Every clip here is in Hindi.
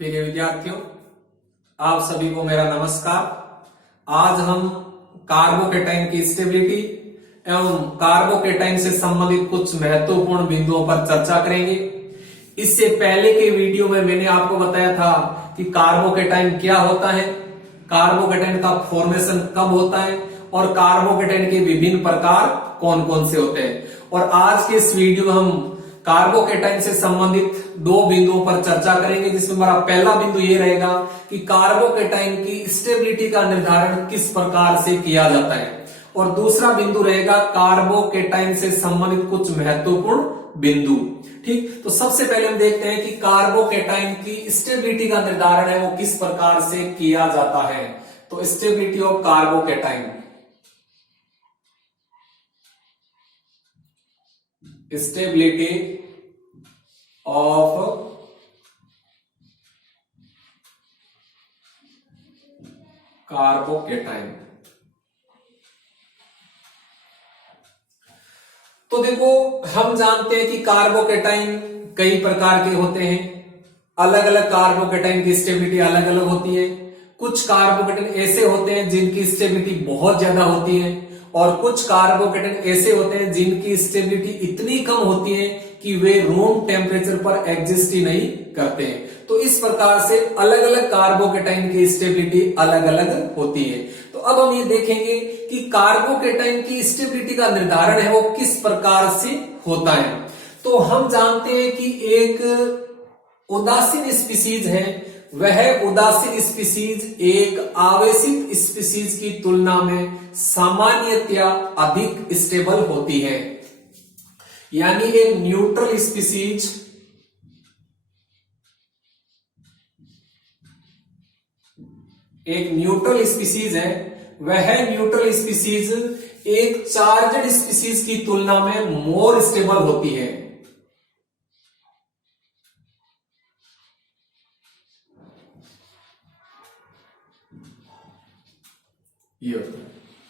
प्रिय विद्यार्थियों, आप सभी को मेरा नमस्कार। आज हम कार्बोकेटाइन की स्टेबिलिटी एवं कार्बोकेटाइन से संबंधित कुछ महत्वपूर्ण बिंदुओं पर चर्चा करेंगे। इससे पहले के वीडियो में मैंने आपको बताया था कि कार्बोकेटाइन क्या होता है, कार्बोकेटाइन का फॉर्मेशन कब होता है और कार्बोकेटाइन के विभिन्न प्रकार कौन कौन से होते हैं। और आज के इस वीडियो में हम कार्बोकेटाइन से संबंधित दो बिंदुओं पर चर्चा करेंगे, जिसमें हमारा पहला बिंदु ये रहेगा कि कार्बोकेटाइन की स्टेबिलिटी का निर्धारण किस प्रकार से किया जाता है, और दूसरा बिंदु रहेगा कार्बोकेटाइन से संबंधित कुछ महत्वपूर्ण बिंदु। ठीक, तो सबसे पहले हम देखते हैं कि कार्बोकेटाइन की स्टेबिलिटी का निर्धारण है वो किस प्रकार से किया जाता है। तो stability of carbocation, stability of carbocation. तो देखो, हम जानते हैं कि कार्बोकेटाइन कई प्रकार के होते हैं। अलग अलग कार्बोकेटाइन की स्टेबिलिटी अलग अलग होती है। कुछ कार्बोकेटाइन ऐसे होते हैं जिनकी स्टेबिलिटी बहुत ज्यादा होती है, और कुछ कार्बोकेटाइन ऐसे होते हैं जिनकी स्टेबिलिटी इतनी कम होती है कि वे रूम टेम्परेचर पर एग्जिस्ट ही नहीं करते हैं। तो इस प्रकार से अलग अलग कार्बोकेटाइन की स्टेबिलिटी अलग अलग होती है। तो अब हम ये देखेंगे कि कार्बोकेटाइन की स्टेबिलिटी का निर्धारण है वो किस प्रकार से होता है। तो हम जानते हैं कि एक उदासीन स्पीसीज है, वह उदासीन स्पीसीज एक आवेशित स्पीसीज की तुलना में सामान्यतया अधिक स्टेबल होती है। यानी एक न्यूट्रल स्पीसीज है, वह न्यूट्रल स्पीसीज एक चार्जड स्पीसीज की तुलना में मोर स्टेबल होती है।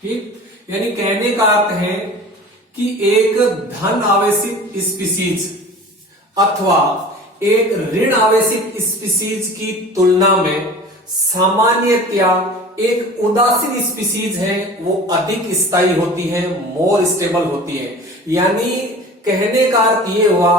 ठीक, यानी कहने का अर्थ है कि एक धन आवेशित स्पीसीज अथवा एक ऋण आवेशित स्पीसीज की तुलना में सामान्यतया एक उदासीन स्पीसीज है वो अधिक स्थायी होती है, मोर स्टेबल होती है। यानी कहने का अर्थ ये हुआ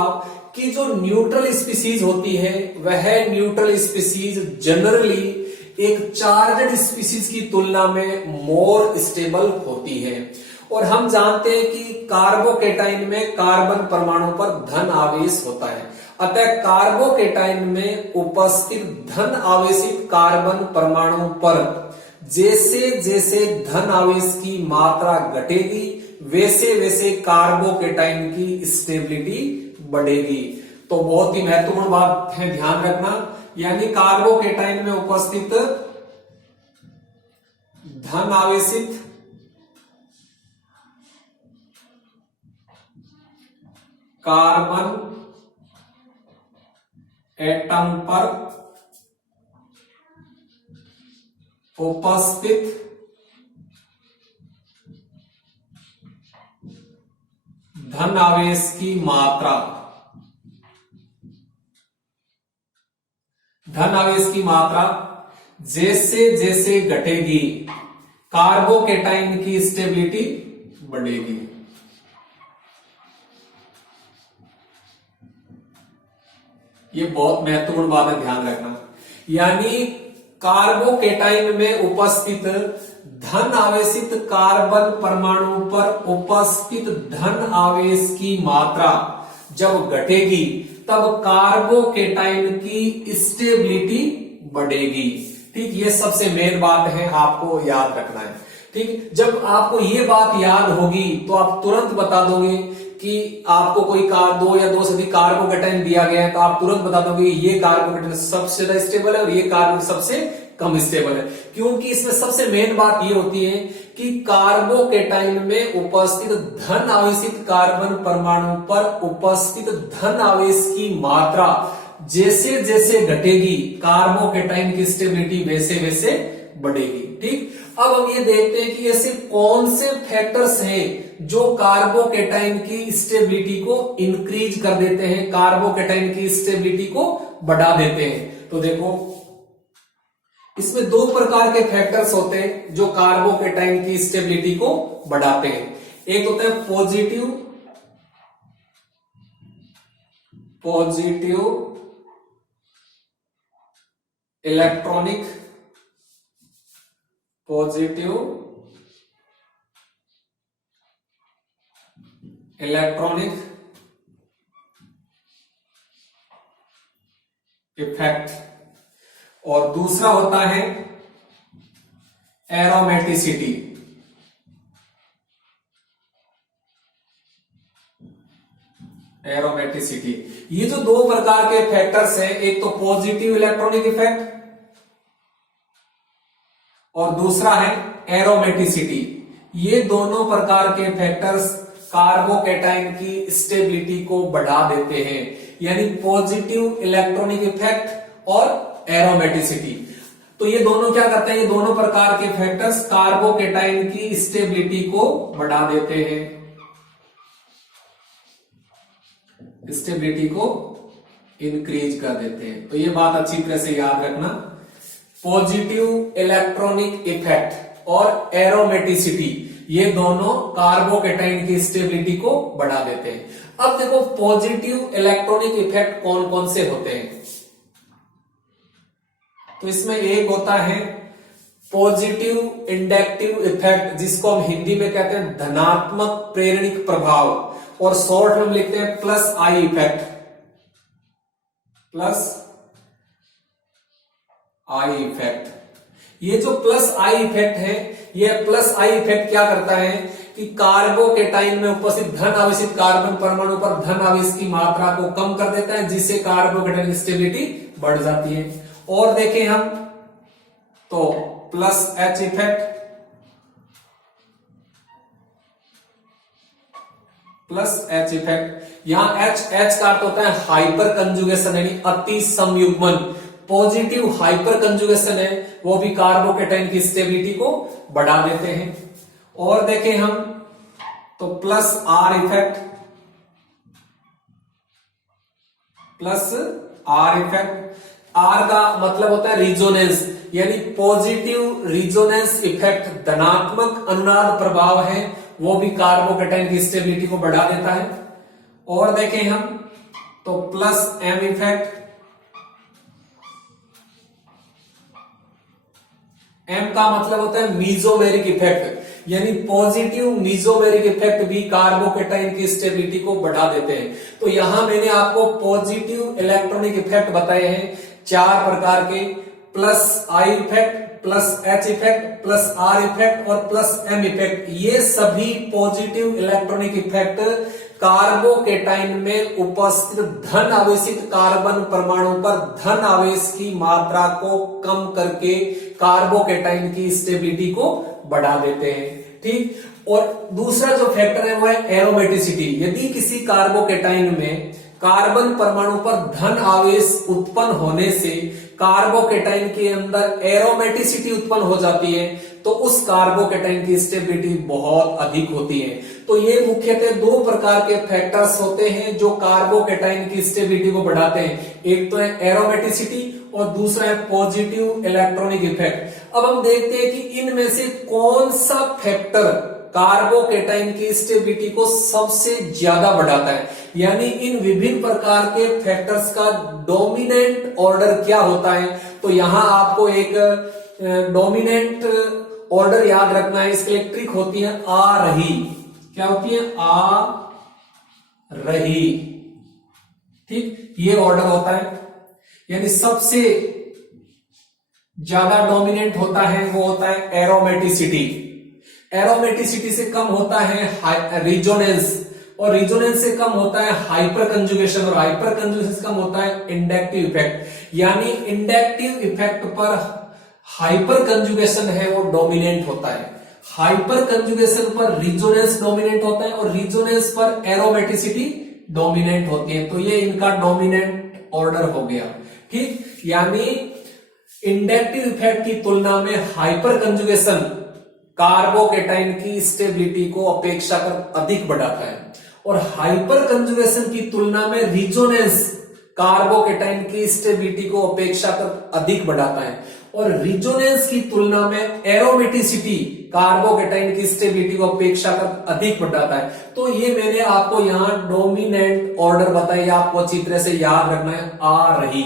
कि जो न्यूट्रल स्पीसीज होती है वह न्यूट्रल स्पीसीज जनरली एक चार्जड स्पीसीज की तुलना में मोर स्टेबल होती है। और हम जानते हैं कि कार्बोकेटाइन में कार्बन परमाणु पर धन आवेश होता है, अतः कार्बोकेटाइन में उपस्थित धन आवेशित कार्बन परमाणु पर जैसे जैसे धन आवेश की मात्रा घटेगी वैसे वैसे कार्बोकेटाइन की स्टेबिलिटी बढ़ेगी। तो बहुत ही महत्वपूर्ण बात है, ध्यान रखना। यानी कार्बोकेटाइन में उपस्थित धन आवेशित कार्बन एटम पर उपस्थित धन आवेश की मात्रा, धन आवेश की मात्रा जैसे जैसे घटेगी कार्बोकेटाइन की स्टेबिलिटी बढ़ेगी। ये बहुत महत्वपूर्ण बात है, ध्यान रखना। यानी कार्बोकेटाइन में उपस्थित धन आवेशित कार्बन परमाणु पर उपस्थित धन आवेश की मात्रा जब घटेगी तब कार्बोकेटाइन की स्टेबिलिटी बढ़ेगी। ठीक, ये सबसे मेन बात है, आपको याद रखना है। ठीक, जब आपको ये बात याद होगी तो आप तुरंत बता दोगे कि आपको कोई दो या दो से अधिक कार्बोकेटाइन दिया गया है तो आप तुरंत बता दोगे ये कार्बोकेटाइन सबसे ज्यादा स्टेबल है और ये कार्बन सबसे कम स्टेबल है। क्योंकि इसमें सबसे मेन बात ये होती है कि कार्बोकेटाइन में उपस्थित धन आवेशित कार्बन परमाणु पर उपस्थित धन आवेश की मात्रा जैसे जैसे घटेगी कार्बोकेटाइन की स्टेबिलिटी वैसे वैसे बढ़ेगी। ठीक, अब हम ये देखते हैं कि ऐसे कौन से फैक्टर्स हैं जो कार्बोकेटाइन की स्टेबिलिटी को इंक्रीज कर देते हैं, कार्बोकेटाइन की स्टेबिलिटी को बढ़ा देते हैं। तो देखो इसमें दो प्रकार के फैक्टर्स होते हैं जो कार्बोकेटाइन की स्टेबिलिटी को बढ़ाते हैं। एक होता है पॉजिटिव इलेक्ट्रॉनिक इफेक्ट, और दूसरा होता है एरोमेटिसिटी। ये जो दो प्रकार के फैक्टर्स हैं, एक तो पॉजिटिव इलेक्ट्रॉनिक इफेक्ट और दूसरा है एरोमेटिसिटी। ये दोनों प्रकार के फैक्टर्स कार्बोकेटाइन की स्टेबिलिटी को बढ़ा देते हैं, यानी पॉजिटिव इलेक्ट्रॉनिक इफेक्ट और एरोमेटिसिटी। तो ये दोनों क्या करते हैं, ये दोनों प्रकार के फैक्टर्स कार्बोकेटाइन की स्टेबिलिटी को बढ़ा देते हैं, स्टेबिलिटी को इंक्रीज कर देते हैं। तो ये बात अच्छी तरह से याद रखना, पॉजिटिव इलेक्ट्रॉनिक इफेक्ट और एरोमेटिसिटी ये दोनों कार्बोकेटाइन की स्टेबिलिटी को बढ़ा देते हैं। अब देखो पॉजिटिव इलेक्ट्रॉनिक इफेक्ट कौन कौन से होते हैं। तो इसमें एक होता है पॉजिटिव इंडक्टिव इफेक्ट, जिसको हम हिंदी में कहते हैं धनात्मक प्रेरणिक प्रभाव, और शॉर्ट में हम लिखते हैं प्लस आई इफेक्ट। ये जो प्लस आई इफेक्ट है, ये प्लस आई इफेक्ट क्या करता है कि कार्बोकेटाइन में उपस्थित धन आवेशित कार्बन परमाणु पर धन आवेश की मात्रा को कम कर देता है, जिससे कार्बोकेटाइन की स्टेबिलिटी बढ़ जाती है। और देखें हम तो प्लस एच इफेक्ट, यहां एच का अर्थ होता है हाइपर कंजुगेशन, यानी अति संयुग्मन। पॉजिटिव हाइपर कंजुगेशन है, वो भी कार्बोकेटाइन की स्टेबिलिटी को बढ़ा देते हैं। और देखें हम तो प्लस आर इफेक्ट, आर का मतलब होता है रिजोनेंस, यानी पॉजिटिव रिजोनेंस इफेक्ट, धनात्मक अनुनाद प्रभाव है, वो भी कार्बोकेटाइन की स्टेबिलिटी को बढ़ा देता है। और देखें हम तो प्लस एम इफेक्ट, एम का मतलब होता है मीजोमेरिक इफेक्ट, यानी पॉजिटिव मीजोमेरिक इफेक्ट भी कार्बोकेटाइन की स्टेबिलिटी को बढ़ा देते हैं। तो यहां मैंने आपको पॉजिटिव इलेक्ट्रॉनिक इफेक्ट बताए हैं चार प्रकार के, plus I effect, plus H effect, plus are effect और प्लस एम इफेक्ट। ये सभी पॉजिटिव इलेक्ट्रॉनिक इफेक्ट कार्बोकेटाइन में उपस्थित धन आवेशित कार्बन परमाणु पर धन आवेश की मात्रा को कम करके कार्बोकेटाइन की स्टेबिलिटी को बढ़ा देते हैं। ठीक, और दूसरा जो फैक्टर है वो है एरोमेटिसिटी। यदि किसी कार्बोकेटाइन में कार्बन परमाणु पर धन आवेश उत्पन्न होने से कार्बोकेटाइन के अंदर एरोमेटिसिटी उत्पन्न हो जाती है, तो उस कार्बोकेटाइन की स्टेबिलिटी बहुत अधिक होती है। तो ये मुख्यतः दो प्रकार के फैक्टर्स होते हैं जो कार्बोकेटाइन की स्टेबिलिटी को बढ़ाते हैं, एक तो है एरोमेटिसिटी और दूसरा है पॉजिटिव इलेक्ट्रॉनिक इफेक्ट। अब हम देखते हैं कि इनमें से कौन सा फैक्टर कार्बोकेटाइन की स्टेबिलिटी को सबसे ज्यादा बढ़ाता है, यानी इन विभिन्न प्रकार के फैक्टर्स का डोमिनेंट ऑर्डर क्या होता है। तो यहां आपको एक डोमिनेंट ऑर्डर याद रखना है, इसके लिए ट्रिक होती है आ रही। क्या होती है? आ रही। ठीक, ये ऑर्डर होता है, यानी सबसे ज्यादा डोमिनेंट होता है वो होता है एरोमेटिसिटी। एरोमेटिसिटी से कम होता है रिजोनेंस, और रिजोनेंस से कम होता है हाइपर कंजुगेशन, और हाइपर कंजुगेशन से कम होता है इंडक्टिव इफेक्ट। यानी इंडक्टिव इफेक्ट पर हाइपर कंजुगेशन है वो डोमिनेंट होता है, हाइपर कंजुगेशन पर रिजोनेंस डोमिनेंट होता है, और रिजोनेंस पर एरोमेटिसिटी डोमिनेंट होती है। तो ये इनका डोमिनेंट ऑर्डर हो गया। ठीक, यानी इंडक्टिव इफेक्ट की तुलना में हाइपर कंजुगेशन कार्बोकेटाइन की स्टेबिलिटी को अपेक्षाकृत अधिक बढ़ाता है, और हाइपर कंजुगेशन की तुलना में रिजोनेंस कार्बोकेटाइन की स्टेबिलिटी को अपेक्षाकृत अधिक बढ़ाता है, और रिजोनेंस की तुलना में एरोमेटिसिटी कार्बोकेटाइन की स्टेबिलिटी को अपेक्षाकृत अधिक बढ़ाता है। तो ये मैंने आपको यहां डोमिनेंट ऑर्डर बताई, आपको अच्छी तरह से याद रखना है, आ रही,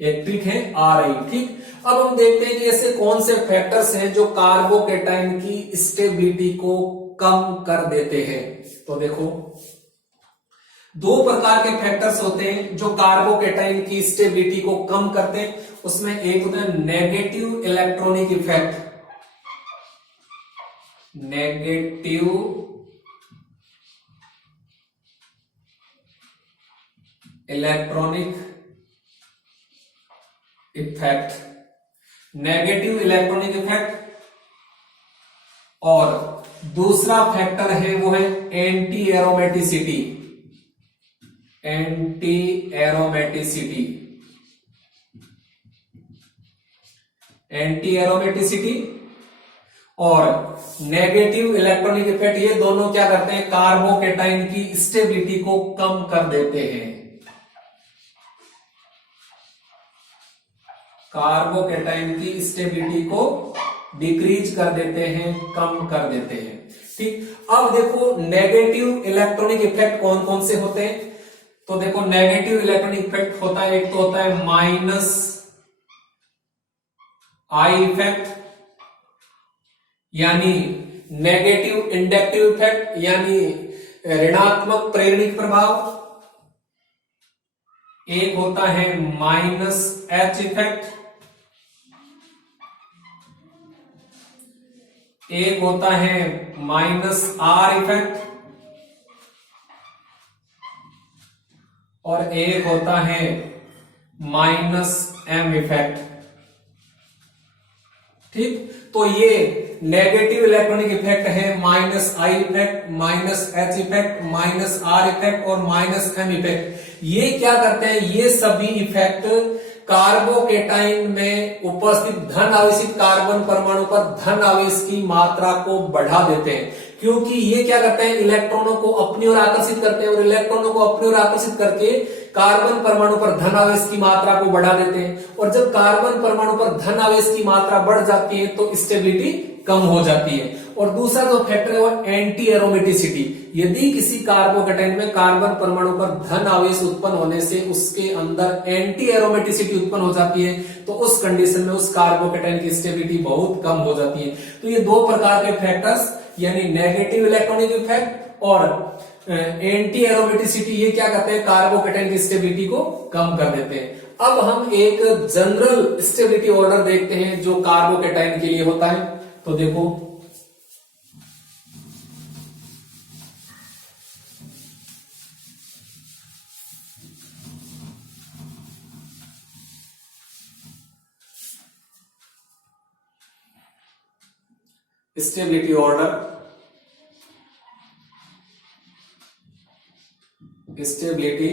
एक ट्रिक है, आ रही, ठीक। अब हम देखते हैं कि ऐसे कौन से फैक्टर्स हैं जो कार्बोकेटाइन की स्टेबिलिटी को कम कर देते हैं। तो देखो, दो प्रकार के फैक्टर्स होते हैं जो कार्बोकेटाइन की स्टेबिलिटी को कम करते हैं। उसमें एक होता है negative electronic effect, negative electronic effect, negative electronic effect, और दूसरा फैक्टर है वो है anti aromaticity, anti aromaticity, anti aromaticity और नेगेटिव इलेक्ट्रॉनिक इफेक्ट, ये दोनों क्या करते हैं, कार्बोकेटाइन की स्टेबिलिटी को कम कर देते हैं, कार्बोकेटाइन की स्टेबिलिटी को डिक्रीज कर देते हैं, कम कर देते हैं, ठीक। अब देखो नेगेटिव इलेक्ट्रॉनिक इफेक्ट कौन कौन से होते हैं। तो देखो, नेगेटिव इलेक्ट्रॉनिक इफेक्ट होता है, एक तो होता है माइनस आई इफेक्ट, यानी नेगेटिव इंडक्टिव इफेक्ट, यानी ऋणात्मक प्रेरणिक प्रभाव। एक होता है माइनस एच इफेक्ट, एक होता है माइनस आर इफेक्ट, और एक होता है माइनस एम इफेक्ट, ठीक। तो ये नेगेटिव इलेक्ट्रॉनिक इफेक्ट है minus I effect, minus H effect, minus are effect और माइनस एम इफेक्ट। ये क्या करते हैं, ये सभी इफेक्ट कार्बोकेटाइन में उपस्थित धन आवेशित कार्बन परमाणु पर धन आवेश की मात्रा को बढ़ा देते हैं, क्योंकि ये क्या करते हैं, इलेक्ट्रॉनों को अपनी ओर आकर्षित करते हैं, और इलेक्ट्रॉनों को अपनी ओर आकर्षित करके कार्बन परमाणु पर धन आवेश की मात्रा को बढ़ा देते हैं। और जब कार्बन परमाणु पर धन आवेश की मात्रा बढ़ जाती है तो स्टेबिलिटी कम हो जाती है। और दूसरा जो फैक्टर है वो एंटी एरोमेटिसिटी। यदि किसी कार्बोकेटाइन में कार्बन परमाणु पर धन आवेश उत्पन्न होने से उसके अंदर एंटी एरोमेटिसिटी उत्पन्न हो जाती है, तो उस कंडीशन में उस कार्बोकेटाइन की स्टेबिलिटी बहुत कम हो जाती है। तो ये दो प्रकार के फैक्टर्स, यानी नेगेटिव इलेक्ट्रॉनिक इफेक्ट और एंटी एरोमेटिसिटी, ये क्या करते हैं, कार्बोकेटाइन की स्टेबिलिटी को कम कर देते हैं। अब हम एक जनरल स्टेबिलिटी ऑर्डर देखते हैं जो कार्बोकेटाइन के लिए होता है। तो देखो, stability order, stability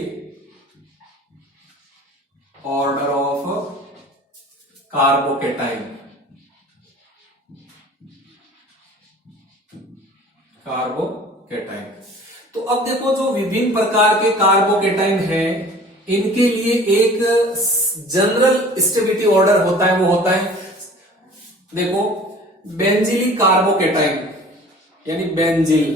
order of carbocation, carbocation. तो अब देखो, जो विभिन्न प्रकार के कार्बोकेटाइन हैं, इनके लिए एक जनरल स्टेबिलिटी ऑर्डर होता है, वो होता है, देखो, बेंजिलिक कार्बोकेटाइन, यानी बेंजिल,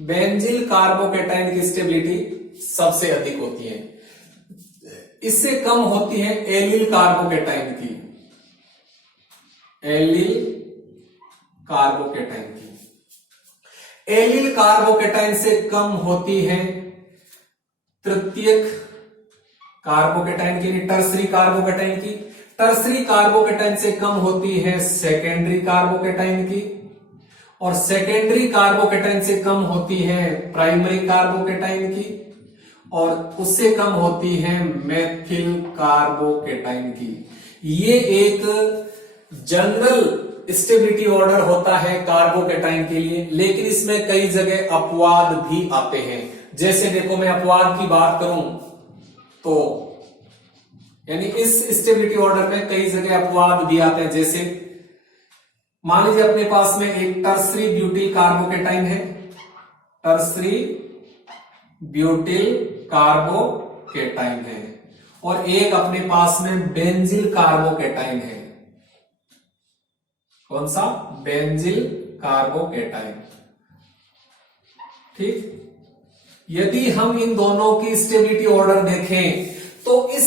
बेंजिल कार्बोकेटाइन की स्टेबिलिटी सबसे अधिक होती है। इससे कम होती है एलिल कार्बोकेटाइन की, एलिल कार्बोकेटाइन की। एलिल कार्बोकेटाइन से कम होती है तृतीयक कार्बोकेटाइन की, टर्सरी कार्बोकेटाइन की। टर्सरी कार्बोकेटाइन से कम होती है सेकेंडरी कार्बोकेटाइन की, और सेकेंडरी कार्बोकेटाइन से कम होती है प्राइमरी कार्बोकेटाइन की, और उससे कम होती है मेथिल कार्बोकेटाइन की। ये एक जनरल स्टेबिलिटी ऑर्डर होता है कार्बोकेटाइन के लिए, लेकिन इसमें कई जगह अपवाद भी आते हैं। जैसे देखो, मैं अपवाद की बात करूं तो, यानी इस स्टेबिलिटी ऑर्डर में कई जगह अपवाद भी आते हैं। जैसे मान लीजिए अपने पास में एक टर्सरी ब्यूटिल कार्बोकेटाइन है, टर्सरी ब्यूटिल कार्बोकेटाइन है और एक अपने पास में बेंजिल कार्बोकेटाइन है। कौन सा? Benzyl carbocation. ठीक, यदि हम इन दोनों की स्टेबिलिटी ऑर्डर देखें तो इस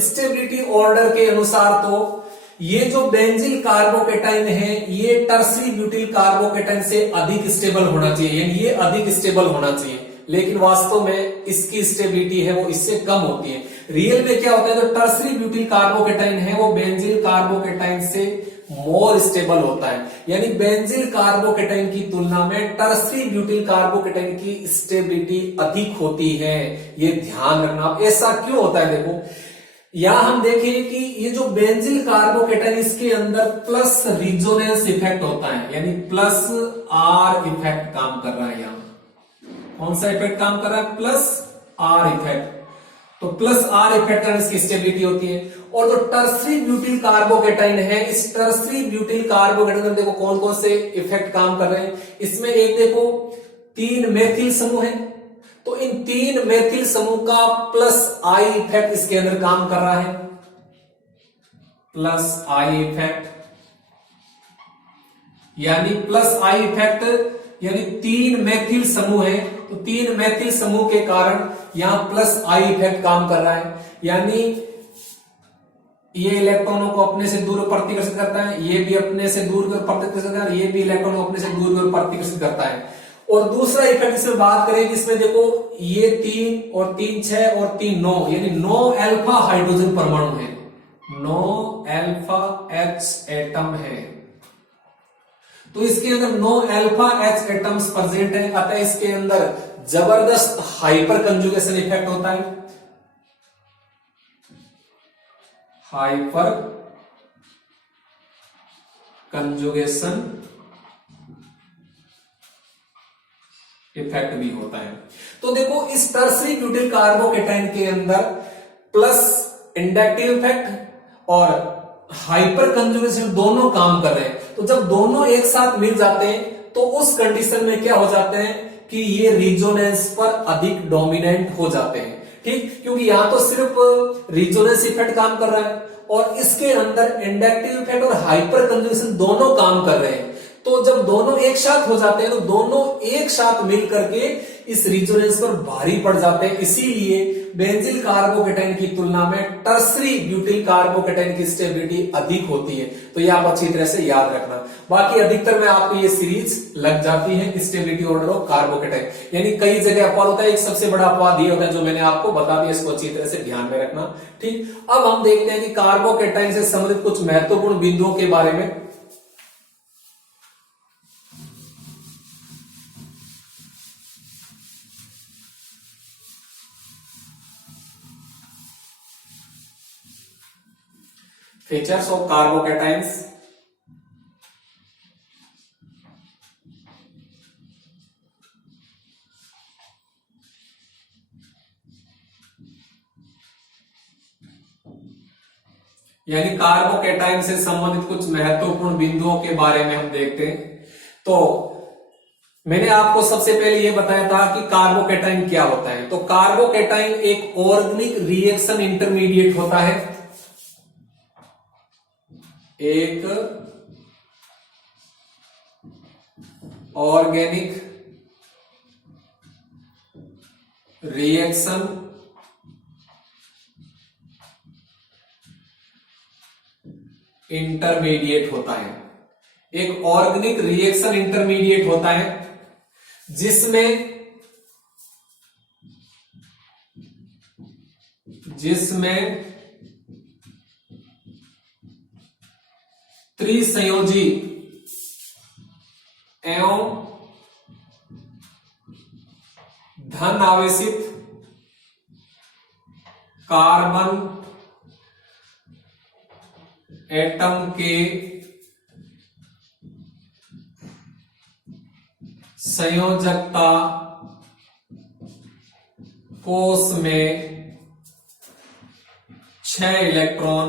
स्टेबिलिटी ऑर्डर के अनुसार तो ये जो बेंजिल कार्बोकेटाइन है ये टर्सरी ब्यूटिल कार्बोकेटाइन से अधिक स्टेबल होना चाहिए, यानी ये अधिक स्टेबल होना चाहिए, लेकिन वास्तव में इसकी स्टेबिलिटी है वो इससे कम होती है। रियल में क्या होता है, जो टर्सरी ब्यूटिल कार्बोकेटाइन है वो बेंजिल कार्बोकेटाइन से मोर स्टेबल होता है, यानी बेंजिल कार्बोकेटाइन की तुलना में टर्सरी ब्यूटिल कार्बोकेटाइन की स्टेबिलिटी अधिक होती है। ये ध्यान रखना। ऐसा क्यों होता है? देखो यहां हम देखें कि ये जो बेंजिल कार्बोकेटाइन इसके अंदर प्लस रिजोनेंस इफेक्ट होता है, यानी प्लस आर इफेक्ट काम कर रहा है। यहां कौन सा इफेक्ट काम कर रहा है? Plus are effect. तो प्लस आर इफेक्ट करने इसकी स्टेबिलिटी होती है। और जो टर्सरी ब्यूटिल कार्बोकेटाइन है, इस टर्सरी ब्यूटिल कार्बोकेटाइन में देखो कौन कौन से इफेक्ट काम कर रहे हैं। इसमें एक देखो 3 मेथिल समूह है, तो इन 3 मेथिल समूह का प्लस आई इफेक्ट इसके अंदर काम कर रहा है, प्लस आई इफेक्ट, यानी प्लस आई इफेक्ट यानी 3 मेथिल समूह है, तो 3 मेथिल समूह के कारण यहां प्लस आई इफेक्ट काम कर रहा है, यानी ये इलेक्ट्रॉनों को अपने से दूर प्रतिकर्षित करता है, ये भी अपने से दूर प्रतिकर्षित करता है, ये भी इलेक्ट्रॉनों को अपने से दूर प्रतिकर्षित करता है। और दूसरा इफेक्ट इसमें बात करें जिसमें देखो ये 3 और 3 6 और 3 9, यानी 9 अल्फा हाइड्रोजन परमाणु है, 9 अल्फा एच एटम है, तो इसके अंदर 9 अल्फा एच एटम्स प्रेजेंट है। अतः इसके अंदर जबरदस्त हाइपर कंजुगेशन इफेक्ट होता है, हाइपर कंजुगेशन इफेक्ट भी होता है। तो देखो इस टर्सरी ब्यूटिल कार्बोकेटाइन के अंदर प्लस इंडक्टिव इफेक्ट और हाइपर कंजुगेशन दोनों काम कर रहे हैं। तो जब दोनों एक साथ मिल जाते हैं तो उस कंडीशन में क्या हो जाते हैं कि ये रिजोनेंस पर अधिक डोमिनेंट हो जाते हैं। ठीक, क्योंकि यहां तो सिर्फ रिजोनेंस इफेक्ट काम कर रहा है और इसके अंदर इंडक्टिव इफेक्ट और हाइपर कंजुगेशन दोनों काम कर रहे हैं। तो जब दोनों एक साथ हो जाते हैं तो दोनों एक साथ मिल करके इस रिजोनेंस पर भारी पड़ जाते हैं। इसीलिए बेंजिल कार्बोकेटाइन की तुलना में टर्सरी ब्यूटिल कार्बोकेटाइन की स्टेबिलिटी अधिक होती है। तो ये आप अच्छी तरह से याद रखना। बाकी अधिकतर में आपको ये सीरीज लग जाती है, स्टेबिलिटी ऑर्डर ऑफ कार्बोकेटाइन। यानी कई जगह अपवाद होता है, एक सबसे बड़ा अपवाद ये होता है जो मैंने आपको बता दिया, इसको अच्छी तरह से ध्यान में रखना। ठीक, अब हम देखते हैं कि कार्बोकेटाइन से संबंधित कुछ महत्वपूर्ण बिंदुओं के बारे में। Features of carbocations. यानी कार्बोकेटाइन से संबंधित कुछ महत्वपूर्ण बिंदुओं के बारे में हम देखते हैं। तो मैंने आपको सबसे पहले यह बताया था कि कार्बोकेटाइन क्या होता है। तो कार्बोकेटाइन एक ऑर्गेनिक रिएक्शन इंटरमीडिएट होता है, एक ऑर्गेनिक रिएक्शन इंटरमीडिएट होता है, एक ऑर्गेनिक रिएक्शन इंटरमीडिएट होता है जिसमें त्रिसंयोजी एवं धन आवेशित कार्बन एटम के संयोजकता कोष में 6 इलेक्ट्रॉन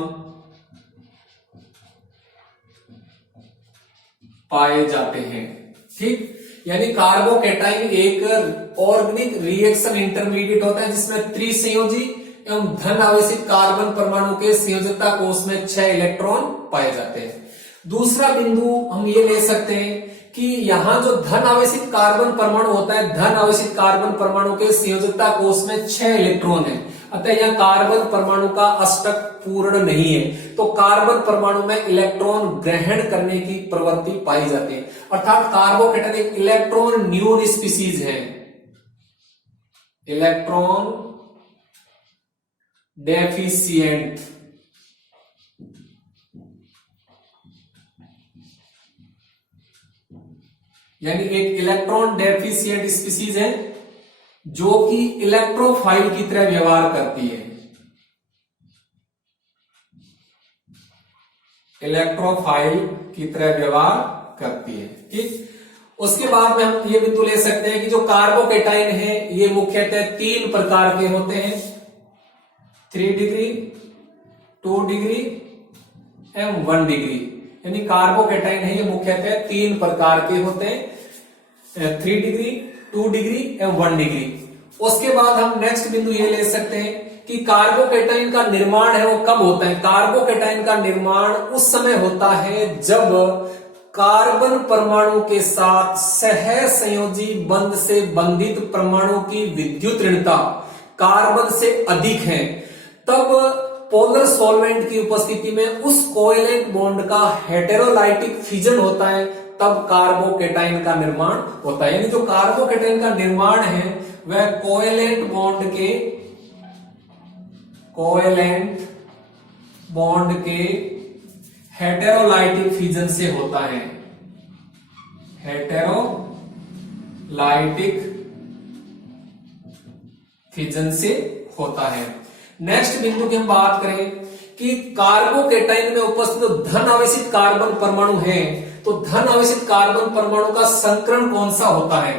पाए जाते हैं। ठीक, यानी कार्बोकेटाइन एक ऑर्गेनिक रिएक्शन इंटरमीडिएट होता है जिसमें त्रिसंयोजी एवं धन आवेशित कार्बन परमाणु के संयोजकता कोष में 6 इलेक्ट्रॉन पाए जाते हैं। दूसरा बिंदु हम ये ले सकते हैं कि यहां जो धन आवेशित कार्बन परमाणु होता है, धन आवेशित कार्बन परमाणु के संयोजकता कोष में 6 इलेक्ट्रॉन है, अतः यह कार्बन परमाणु का अष्टक पूर्ण नहीं है। तो कार्बन परमाणु में इलेक्ट्रॉन ग्रहण करने की प्रवृत्ति पाई जाती है, अर्थात कार्बोकेटाइन एक इलेक्ट्रॉन न्यून स्पीसीज है, इलेक्ट्रॉन डेफिशिएंट। यानी एक इलेक्ट्रॉन डेफिशिएंट स्पीसीज है जो कि इलेक्ट्रोफाइल की तरह व्यवहार करती है, इलेक्ट्रोफाइल की तरह व्यवहार करती है। ठीक, उसके बाद में हम ये बिंदु ले सकते हैं कि जो कार्बोकेटाइन है ये मुख्यतः 3 प्रकार के होते हैं, 3 डिग्री, 2 डिग्री एवं 1 डिग्री। यानी कार्बोकेटाइन है ये मुख्यतः 3 प्रकार के होते हैं, 3 डिग्री, 2 डिग्री एवं 1 डिग्री। उसके बाद हम नेक्स्ट बिंदु ये ले सकते हैं कि कार्बोकेटाइन का निर्माण है वो कब होता है। कार्बोकेटाइन का निर्माण उस समय होता है जब कार्बन परमाणु के साथ सहसंयोजी बंध से बंधित परमाणु की विद्युत ऋणता कार्बन से अधिक है, तब पोलर सॉल्वेंट की उपस्थिति में उस कोवेलेंट बॉन्ड का हेटेरोलाइटिक फिजन होता है, तब कार्बोकेटाइन का निर्माण होता है। यानी जो कार्बोकेटाइन का निर्माण है वह कोवेलेंट बॉन्ड के हेटेरोलाइटिक फिजन से होता है, हेटेरोलाइटिक फिजन से होता है। नेक्स्ट बिंदु की हम बात करें कि कार्बोकेटाइन में उपस्थित धन आवेशित कार्बन परमाणु है, तो धन आवेशित कार्बन परमाणु का संकरण कौन सा होता है।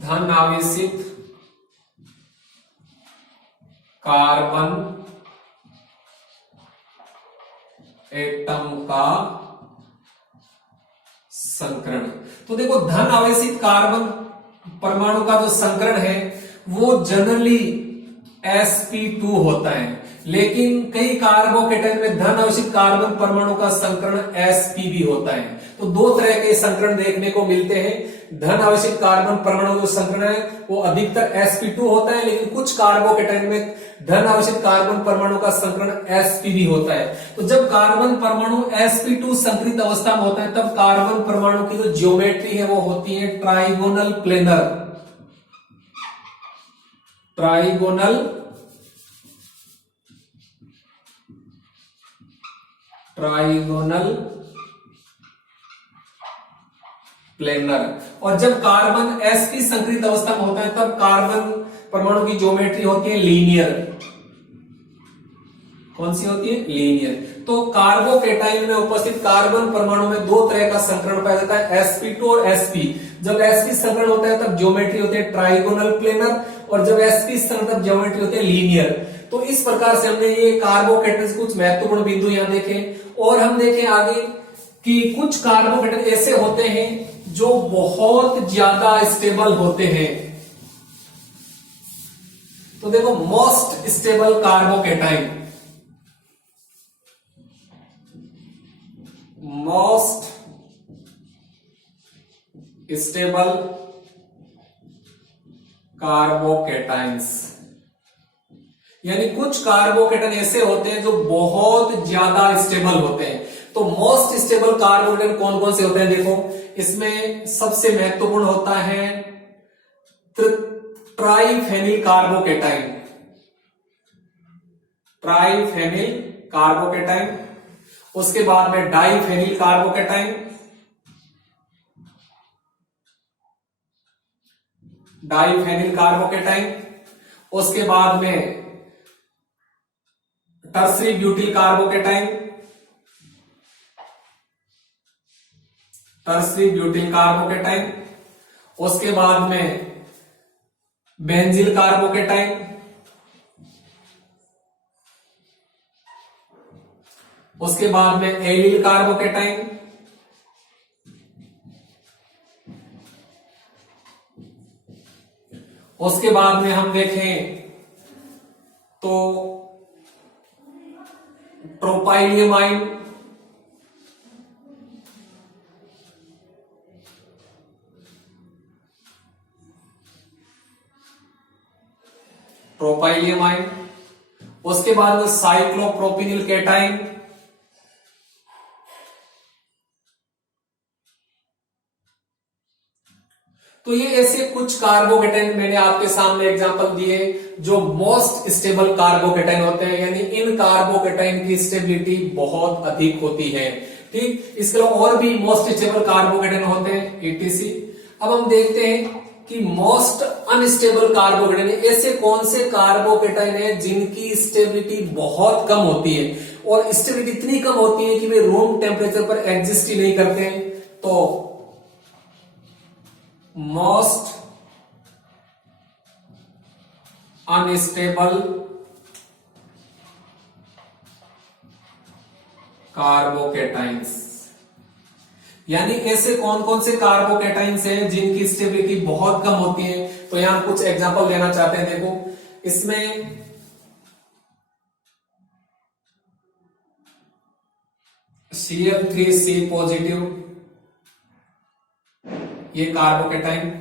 धन आवेशित कार्बन एटम का संकरण। तो देखो धन आवेशित कार्बन परमाणु का जो संकरण है वो जनरली sp2 होता है, लेकिन कई कार्बोकेटाइन में धन आवेशित कार्बन परमाणु का संकरण sp भी होता है। तो 2 तरह के संकरण देखने को मिलते हैं। धन आवेशित कार्बन परमाणु जो संकरण है वो अधिकतर sp2 होता है, लेकिन कुछ कार्बोकेटाइन में धन आवेशित कार्बन परमाणु का संकरण sp भी होता है। तो जब कार्बन परमाणु sp2 संकरित अवस्था में होता है तब कार्बन परमाणु की जो ज्योमेट्री है वो होती है ट्राइगोनल प्लेनर, ट्राइगोनल प्लेनर। और जब कार्बन sp संकरित अवस्था में होता है तब कार्बन परमाणु की ज्योमेट्री होती है लीनियर। कौन सी होती है? लीनियर। तो कार्बोकेटाइन में उपस्थित कार्बन परमाणु में 2 तरह का संकरण पाया जाता है, sp2 और sp। जब sp संकरण होता है तब ज्योमेट्री होती है ट्राइगोनल प्लेनर, और जब sp संकरण तब ज्योमेट्री होती है लीनियर। तो इस प्रकार से हमने ये कार्बोकेटाइन से कुछ महत्वपूर्ण बिंदु यहां देखे। और हम देखें आगे कि कुछ कार्बोकेटाइन ऐसे होते हैं जो बहुत ज्यादा स्टेबल होते हैं। तो देखो most stable carbocation, most stable carbocations, यानी कुछ कार्बोकेटाइन ऐसे होते हैं जो बहुत ज्यादा स्टेबल होते हैं। तो मोस्ट स्टेबल कार्बोकेटाइन कौन कौन से होते हैं? देखो इसमें सबसे महत्वपूर्ण होता है ट्राइफेनिल कार्बोकेटाइन, ट्राइफेनिल कार्बोकेटाइन। उसके बाद में डाइफेनिल कार्बोकेटाइन, डाइफेनिल कार्बोकेटाइन। उसके बाद में tertiary butyl carbocation, tertiary butyl carbocation. उसके बाद में बेंजील कार्बोकेटाइन। उसके बाद में एलिल कार्बोकेटाइन। उसके बाद में हम देखें तो ट्रोपाइलियमाइन, ट्रोपाइलियमाइन, उसके बाद में साइक्लोप्रोपिनिल कैटाइन, तो ये ऐसे कुछ कार्बोकेटाइन मैंने आपके सामने एग्जांपल दिए जो मोस्ट स्टेबल कार्बोकेटाइन होते हैं, यानी इन कार्बोकेटाइन की स्टेबिलिटी बहुत अधिक होती है। ठीक, इसके अलावा और भी मोस्ट स्टेबल कार्बोकेटाइन होते हैं एटीसी। अब हम देखते हैं कि मोस्ट अनस्टेबल कार्बोकेटाइन, ऐसे कौन से कार्बोकेटाइन है जिनकी स्टेबिलिटी बहुत कम होती है और स्टेबिलिटी इतनी कम होती है कि वे रूम टेम्परेचर पर एग्जिस्ट ही नहीं करते हैं। तो मोस्ट अनस्टेबल कार्बोकेटाइंस, यानी ऐसे कौन कौन से कार्बोकेटाइंस हैं जिनकी स्टेबिलिटी बहुत कम होती है। तो यहां कुछ एग्जांपल लेना चाहते हैं। देखो, इसमें Cl3C पॉजिटिव, ये कार्बोकेटाइन।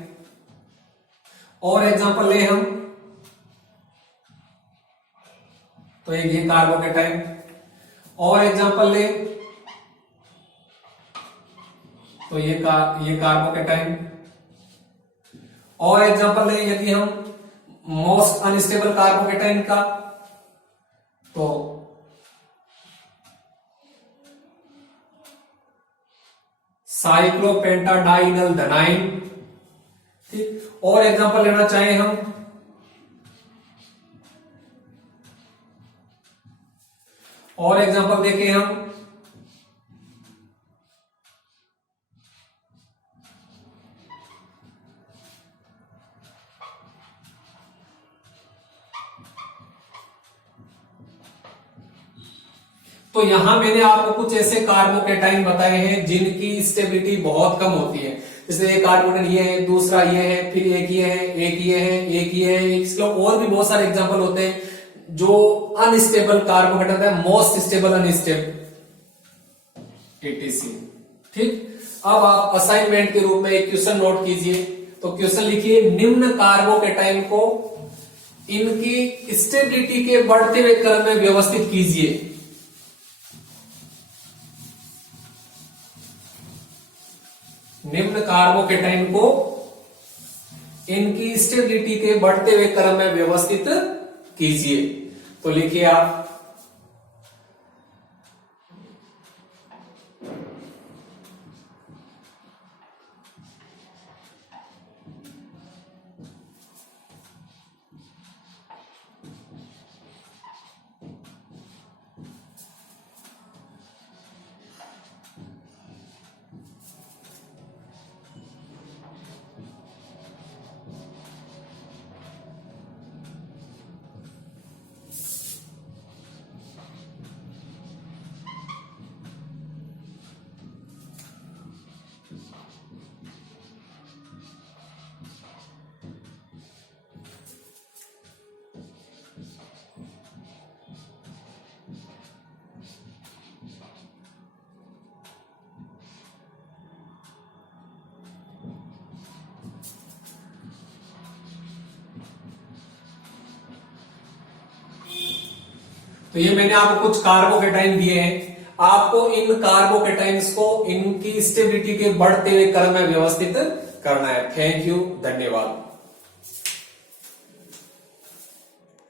और एग्जांपल ले हम तो ये कार्बोकेटाइन। और एग्जांपल ले तो ये कार्बोकेटाइन। और एग्जांपल ले यदि हम मोस्ट अनस्टेबल कार्बोकेटाइन का, तो साइक्लोपेंटाडाइनल धनाइन। ठीक, और एग्जांपल लेना चाहें हम और एग्जांपल देखें हम तो यहां मैंने आपको कुछ ऐसे कार्बोकेटाइन बताए हैं जिनकी स्टेबिलिटी बहुत कम होती है। जैसे एक कार्बोकेटाइन ये है, दूसरा ये है, फिर एक ये है, एक ये है, एक ये है। इसके और भी बहुत सारे एग्जांपल होते हैं जो अनस्टेबल कार्बोकेटाइन है, मोस्ट स्टेबल अनस्टेबल एटीसी। ठीक, अब आप असाइनमेंट के रूप में एक क्वेश्चन नोट कीजिए। तो क्वेश्चन लिखिए, निम्न कार्बोकेटाइन को इनकी स्टेबिलिटी के बढ़ते हुए क्रम में व्यवस्थित कीजिए। निम्न कार्बोकेटाइन को इनकी स्टेबिलिटी के बढ़ते हुए क्रम में व्यवस्थित कीजिए। तो लिखिए आप, तो ये मैंने आपको कुछ कार्बोकेटाइन दिए हैं। आपको इन कार्बोकेटाइन्स को इनकी स्टेबिलिटी के बढ़ते हुए क्रम में व्यवस्थित करना है। थैंक यू, धन्यवाद।